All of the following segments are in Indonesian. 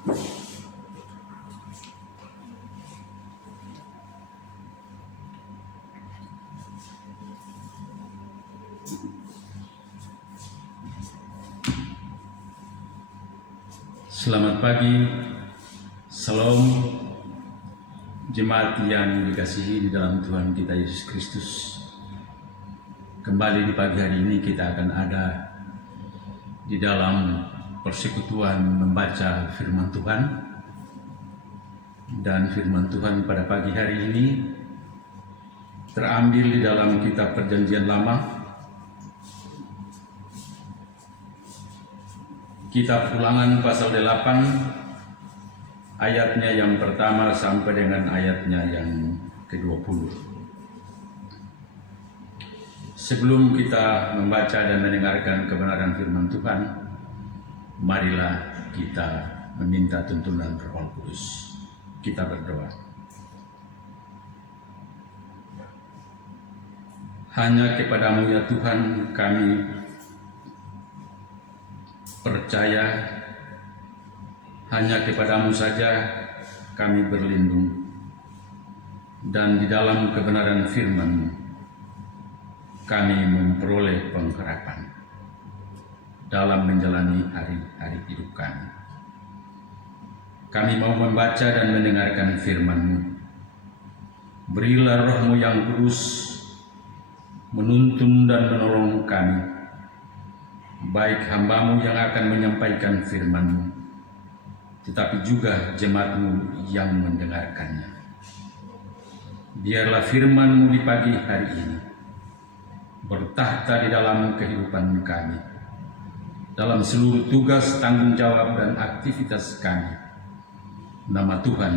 Selamat pagi, salam jemaat yang dikasihi di dalam Tuhan kita Yesus Kristus. Kembali di pagi hari ini kita akan ada di dalam persekutuan membaca firman Tuhan. Dan firman Tuhan pada pagi hari ini terambil di dalam kitab Perjanjian Lama, Kitab Ulangan pasal 8, ayatnya yang pertama sampai dengan ayatnya yang ke-20. Sebelum kita membaca dan mendengarkan kebenaran firman Tuhan, marilah kita meminta tuntunan Roh Kudus. Kita berdoa. Hanya kepadamu ya Tuhan kami percaya, hanya kepadamu saja kami berlindung, dan di dalam kebenaran firman kami memperoleh pengharapan dalam menjalani hari-hari hidup kami. Kami mau membaca dan mendengarkan firman-Mu. Berilah Roh-Mu yang kudus menuntun dan menolong kami, baik hamba-Mu yang akan menyampaikan firman-Mu, tetapi juga jemaat-Mu yang mendengarkannya. Biarlah firman-Mu di pagi hari ini bertahta di dalam kehidupan kami, dalam seluruh tugas, tanggung jawab, dan aktivitas kami. Nama Tuhan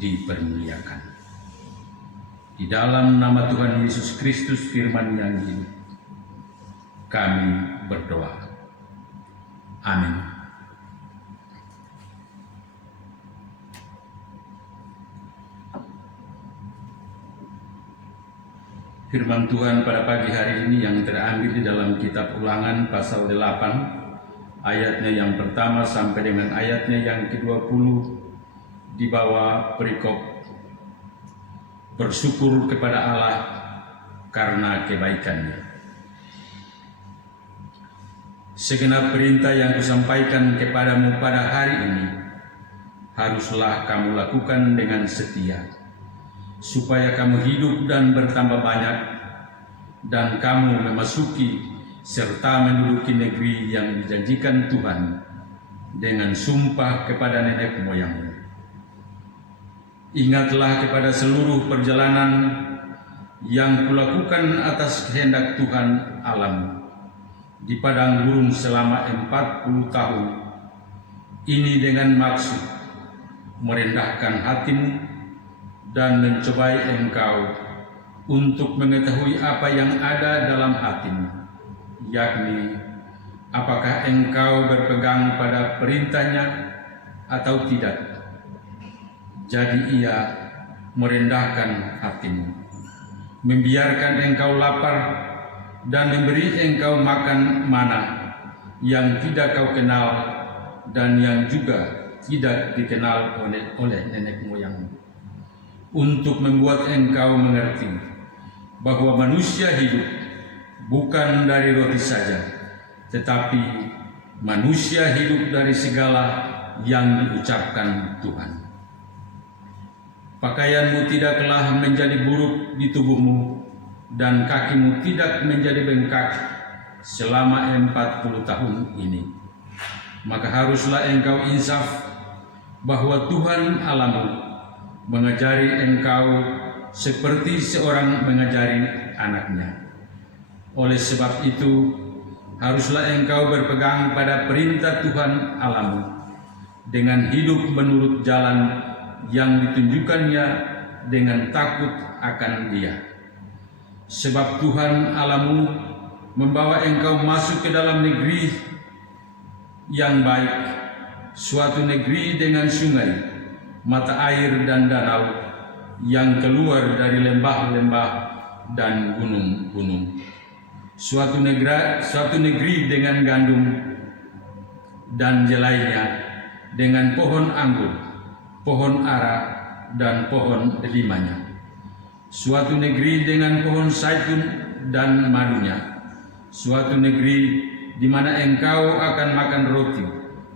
dipermuliakan. Di dalam nama Tuhan Yesus Kristus, firman yang hidup, kami berdoa. Amin. Firman Tuhan pada pagi hari ini yang terambil di dalam kitab Ulangan pasal 8, ayatnya yang pertama sampai dengan ayatnya yang ke-20, di bawah perikop bersyukur kepada Allah karena kebaikan-Nya. Segenap perintah yang kusampaikan kepadamu pada hari ini haruslah kamu lakukan dengan setia, supaya kamu hidup dan bertambah banyak, dan kamu memasuki serta menduduki negeri yang dijanjikan Tuhan dengan sumpah kepada nenek moyangmu. Ingatlah kepada seluruh perjalanan yang kulakukan atas kehendak Tuhan Allahmu di padang gurun selama 40 tahun ini, dengan maksud merendahkan hatimu dan mencobai engkau untuk mengetahui apa yang ada dalam hatimu, yakni apakah engkau berpegang pada perintahnya atau tidak. Jadi ia merendahkan hatimu, membiarkan engkau lapar, dan memberi engkau makan mana yang tidak kau kenal dan yang juga tidak dikenal oleh nenek moyangmu, untuk membuat engkau mengerti bahwa manusia hidup bukan dari roti saja, tetapi manusia hidup dari segala yang diucapkan Tuhan. Pakaianmu tidaklah menjadi buruk di tubuhmu, dan kakimu tidak menjadi bengkak selama 40 tahun ini. Maka haruslah engkau insaf bahwa Tuhan Allahmu mengajari engkau seperti seorang mengajari anaknya. Oleh sebab itu, haruslah engkau berpegang pada perintah Tuhan Allahmu dengan hidup menurut jalan yang ditunjukkannya dengan takut akan Dia. Sebab Tuhan Allahmu membawa engkau masuk ke dalam negeri yang baik, suatu negeri dengan sungai, mata air dan danau yang keluar dari lembah-lembah dan gunung-gunung. Suatu negeri dengan gandum dan jelainya, dengan pohon anggur, pohon ara, dan pohon delimanya. Suatu negeri dengan pohon zaitun dan madunya. Suatu negeri di mana engkau akan makan roti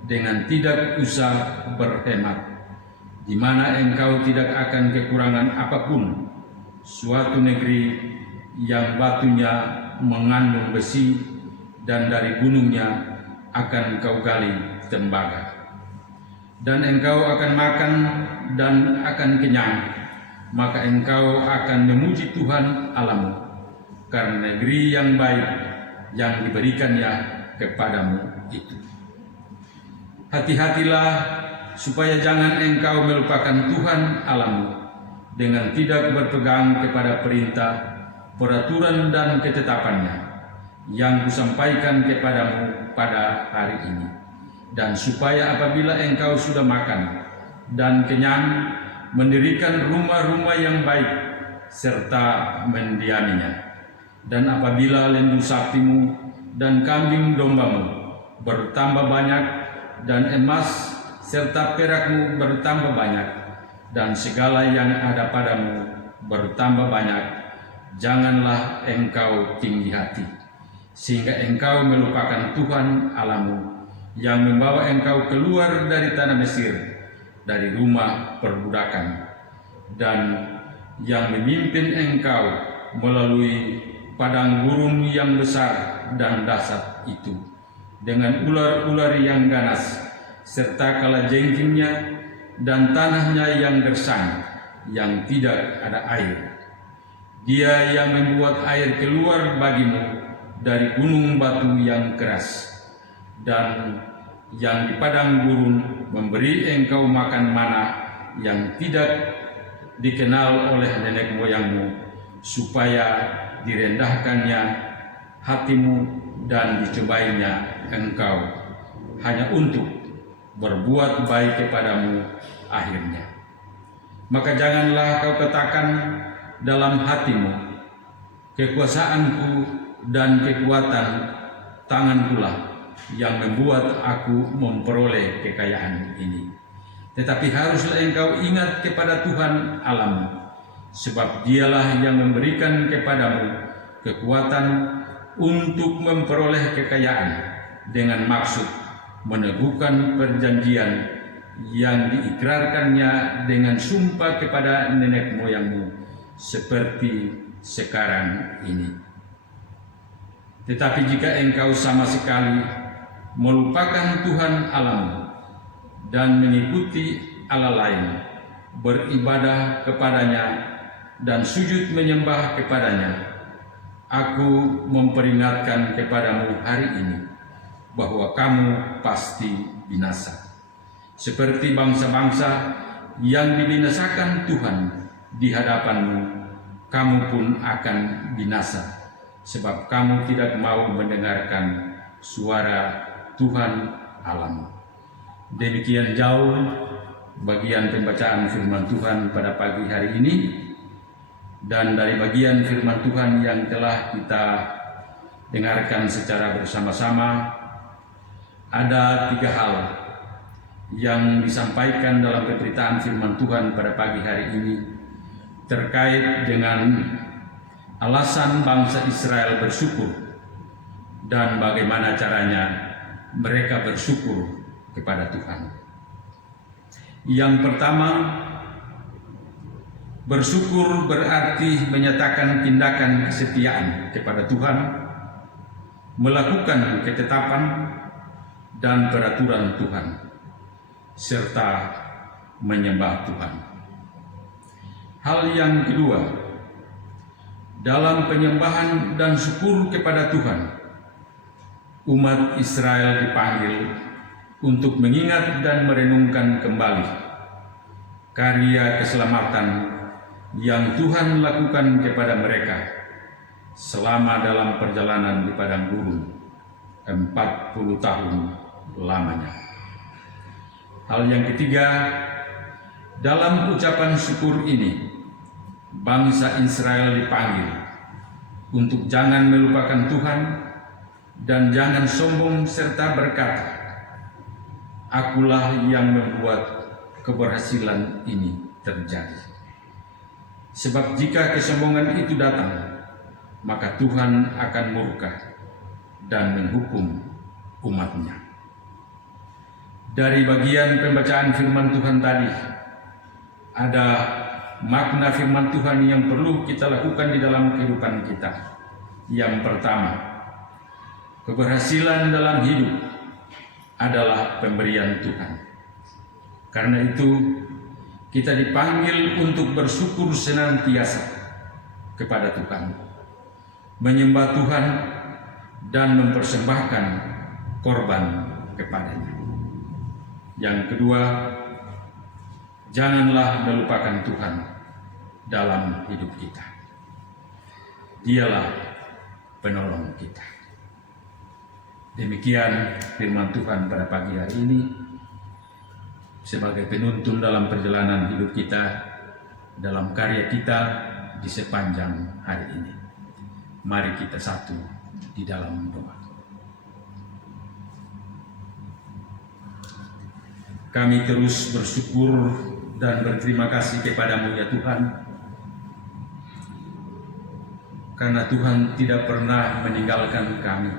dengan tidak usah berhemat, di mana engkau tidak akan kekurangan apapun. Suatu negeri yang batunya mengandung besi dan dari gunungnya akan kau gali tembaga. Dan engkau akan makan dan akan kenyang, maka engkau akan memuji Tuhan Allahmu karena negeri yang baik yang diberikannya kepadamu itu. Hati-hatilah supaya jangan engkau melupakan Tuhan Allahmu dengan tidak berpegang kepada perintah, peraturan dan ketetapannya yang kusampaikan kepadamu pada hari ini. Dan supaya apabila engkau sudah makan dan kenyang, mendirikan rumah-rumah yang baik serta mendiaminya. Dan apabila lembu sapimu dan kambing dombamu bertambah banyak, dan emas serta perakmu bertambah banyak, dan segala yang ada padamu bertambah banyak, janganlah engkau tinggi hati, sehingga engkau melupakan Tuhan Allahmu yang membawa engkau keluar dari tanah Mesir, dari rumah perbudakan, dan yang memimpin engkau melalui padang gurun yang besar dan dahsyat itu, dengan ular-ular yang ganas, serta kalajengkingnya dan tanahnya yang gersang, yang tidak ada air. Dia yang membuat air keluar bagimu dari gunung batu yang keras, dan yang di padang gurun memberi engkau makan mana yang tidak dikenal oleh nenek moyangmu, supaya direndahkannya hatimu dan dicobainya engkau hanya untuk berbuat baik kepadamu akhirnya. Maka janganlah kau katakan dalam hatimu, kekuasaanku dan kekuatan tangankulah yang membuat aku memperoleh kekayaan ini. Tetapi haruslah engkau ingat kepada Tuhan Allahmu, sebab Dialah yang memberikan kepadamu kekuatan untuk memperoleh kekayaan dengan maksud meneguhkan perjanjian yang diikrarkannya dengan sumpah kepada nenek moyangmu seperti sekarang ini. Tetapi jika engkau sama sekali melupakan Tuhan Allahmu dan mengikuti Allah lain, beribadah kepadanya dan sujud menyembah kepadanya, aku memperingatkan kepadamu hari ini bahwa kamu pasti binasa. Seperti bangsa-bangsa yang dibinasakan Tuhan di hadapanmu, kamu pun akan binasa, sebab kamu tidak mau mendengarkan suara Tuhan Allahmu. Demikian jauh bagian pembacaan firman Tuhan pada pagi hari ini. Dan dari bagian firman Tuhan yang telah kita dengarkan secara bersama-sama, ada 3 hal yang disampaikan dalam pemberitaan firman Tuhan pada pagi hari ini terkait dengan alasan bangsa Israel bersyukur dan bagaimana caranya mereka bersyukur kepada Tuhan. Yang pertama, bersyukur berarti menyatakan tindakan kesetiaan kepada Tuhan, melakukan ketetapan dan peraturan Tuhan, serta menyembah Tuhan. Hal yang kedua, dalam penyembahan dan syukur kepada Tuhan, umat Israel dipanggil untuk mengingat dan merenungkan kembali karya keselamatan yang Tuhan lakukan kepada mereka selama dalam perjalanan di padang gurun 40 tahun lamanya. Hal yang ketiga, dalam ucapan syukur ini, bangsa Israel dipanggil untuk jangan melupakan Tuhan dan jangan sombong serta berkata, akulah yang membuat keberhasilan ini terjadi. Sebab jika kesombongan itu datang, maka Tuhan akan murka dan menghukum umat-Nya. Dari bagian pembacaan firman Tuhan tadi, ada makna firman Tuhan yang perlu kita lakukan di dalam kehidupan kita. Yang pertama, keberhasilan dalam hidup adalah pemberian Tuhan. Karena itu, kita dipanggil untuk bersyukur senantiasa kepada Tuhan, menyembah Tuhan, dan mempersembahkan korban kepada-Nya. Yang kedua, janganlah melupakan Tuhan dalam hidup kita. Dialah penolong kita. Demikian firman Tuhan pada pagi hari ini sebagai penuntun dalam perjalanan hidup kita, dalam karya kita di sepanjang hari ini. Mari kita satu di dalam doa. Kami terus bersyukur dan berterima kasih kepada-Mu ya Tuhan, karena Tuhan tidak pernah meninggalkan kami.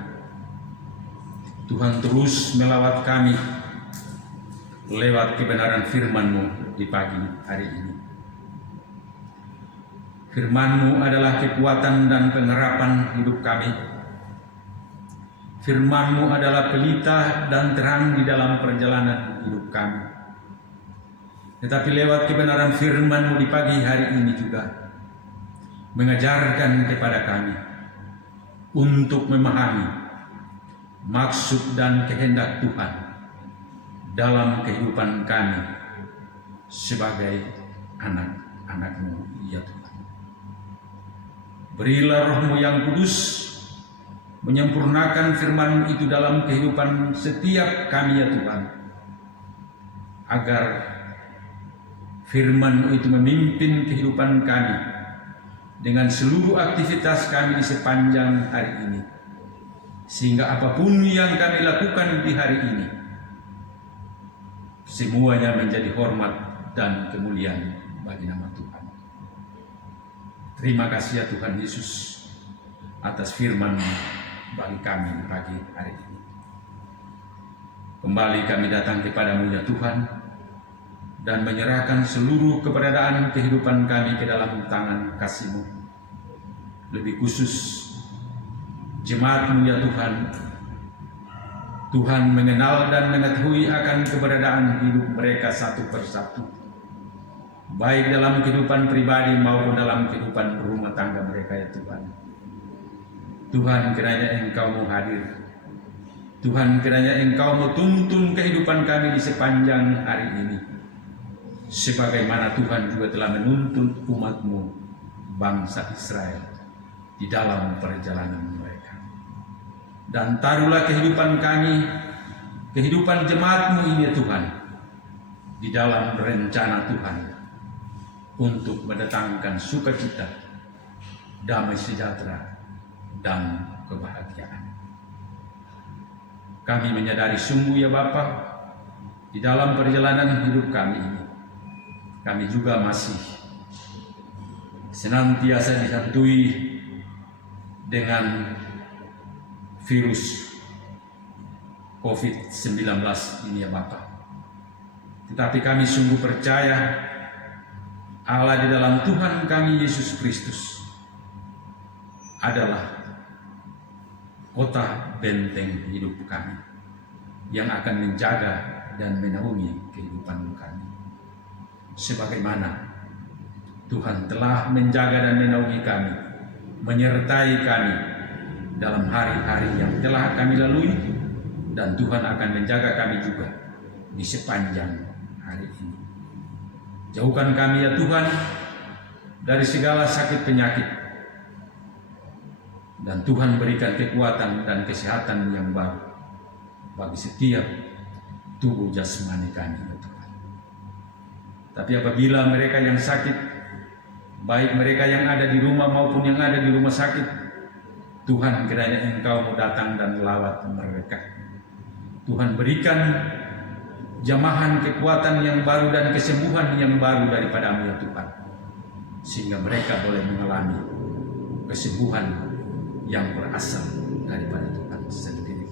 Tuhan terus melawat kami lewat kebenaran firman-Mu di pagi hari ini. Firman-Mu adalah kekuatan dan pengharapan hidup kami. Firman-Mu adalah pelita dan terang di dalam perjalanan hidup kami. Tetapi lewat kebenaran firman-Mu di pagi hari ini juga mengajarkan kepada kami untuk memahami maksud dan kehendak Tuhan dalam kehidupan kami sebagai anak-anak-Mu ya Tuhan. Berilah Roh-Mu yang kudus menyempurnakan firman itu dalam kehidupan setiap kami ya Tuhan, agar firman itu memimpin kehidupan kami dengan seluruh aktivitas kami di sepanjang hari ini, sehingga apapun yang kami lakukan di hari ini semuanya menjadi hormat dan kemuliaan bagi nama Tuhan. Terima kasih ya Tuhan Yesus atas firman bagi kami pagi hari ini. Kembali kami datang kepada-Mu ya Tuhan, dan menyerahkan seluruh keberadaan kehidupan kami ke dalam tangan kasih-Mu. Lebih khusus jemaat-Mu ya Tuhan. Tuhan mengenal dan mengetahui akan keberadaan hidup mereka satu persatu, baik dalam kehidupan pribadi maupun dalam kehidupan rumah tangga mereka ya Tuhan. Tuhan, kiranya Engkau mau hadir. Tuhan, kiranya Engkau mau tuntun kehidupan kami di sepanjang hari ini, sebagaimana Tuhan juga telah menuntun umat-Mu, bangsa Israel, di dalam perjalanan mereka. Dan taruhlah kehidupan kami, kehidupan jemaat-Mu ini ya Tuhan, di dalam rencana Tuhan untuk mendatangkan sukacita, damai sejahtera, dan kebahagiaan. Kami menyadari sungguh ya Bapa, di dalam perjalanan hidup kami ini, kami juga masih senantiasa dihantui dengan virus COVID-19 ini ya Bapa. Tetapi kami sungguh percaya Allah di dalam Tuhan kami Yesus Kristus adalah kota benteng hidup kami yang akan menjaga dan menaungi kehidupan kami, sebagaimana Tuhan telah menjaga dan menaungi kami, menyertai kami dalam hari-hari yang telah kami lalui, dan Tuhan akan menjaga kami juga di sepanjang hari ini. Jauhkan kami ya Tuhan dari segala sakit penyakit, dan Tuhan berikan kekuatan dan kesehatan yang baru bagi setiap tubuh jasmani kami ya Tuhan. Tapi apabila mereka yang sakit, baik mereka yang ada di rumah maupun yang ada di rumah sakit, Tuhan, kiranya Engkau mau datang dan melawat mereka. Tuhan, berikan jamahan kekuatan yang baru dan kesembuhan yang baru daripada-Mu ya Tuhan, sehingga mereka boleh mengalami kesembuhan yang berasal daripada Tuhan sendiri.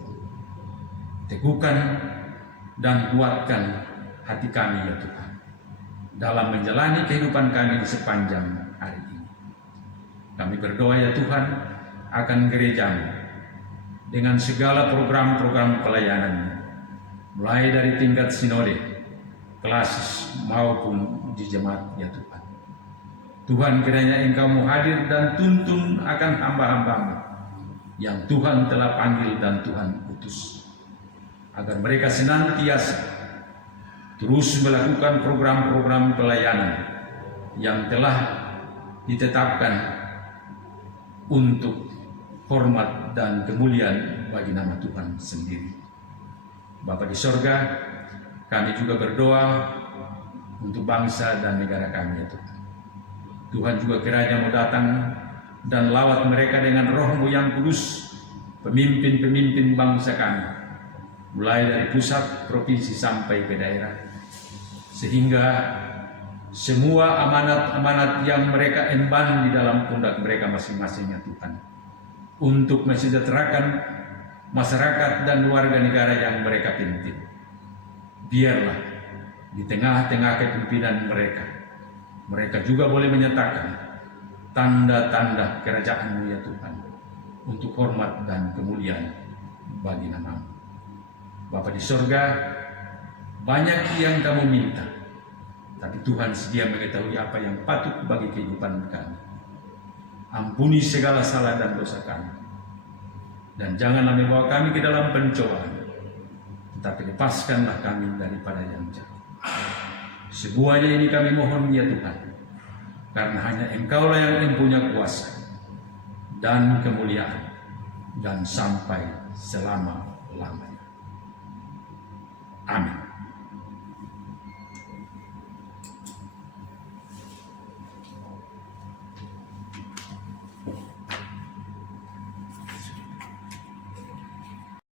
Teguhkan dan kuatkan hati kami ya Tuhan dalam menjalani kehidupan kami di sepanjang hari ini. Kami berdoa ya Tuhan akan gereja-Mu dengan segala program-program pelayanan, mulai dari tingkat sinode, klasis maupun di jemaat ya Tuhan. Tuhan, kiranya Engkau mau hadir dan tuntun akan hamba-hamba-Mu yang Tuhan telah panggil dan Tuhan utus, agar mereka senantiasa terus melakukan program-program pelayanan yang telah ditetapkan untuk hormat dan kemuliaan bagi nama Tuhan sendiri. Bapa di sorga, kami juga berdoa untuk bangsa dan negara kami ya Tuhan. Tuhan juga kiranya mau datang dan lawat mereka dengan roh-Mu yang kudus, pemimpin-pemimpin bangsa kami, mulai dari pusat, provinsi sampai ke daerah, sehingga semua amanat-amanat yang mereka emban di dalam pundak mereka masing-masing ya Tuhan, untuk mensejahterakan masyarakat dan warga negara yang mereka pimpin. Biarlah di tengah-tengah kepemimpinan mereka juga boleh menyatakan tanda-tanda kerajaan-Mu ya Tuhan, untuk hormat dan kemuliaan bagi nama-Mu. Bapa di sorga, banyak yang Kamu minta, tapi Tuhan sedia mengetahui apa yang patut bagi kehidupan kami. Ampuni segala salah dan dosa kami, dan janganlah membawa kami ke dalam pencobaan, tetapi lepaskanlah kami daripada yang jahat. Semuanya ini kami mohon ya Tuhan, karena hanya Engkau-lah yang mempunyai kuasa dan kemuliaan, dan sampai selama-lamanya.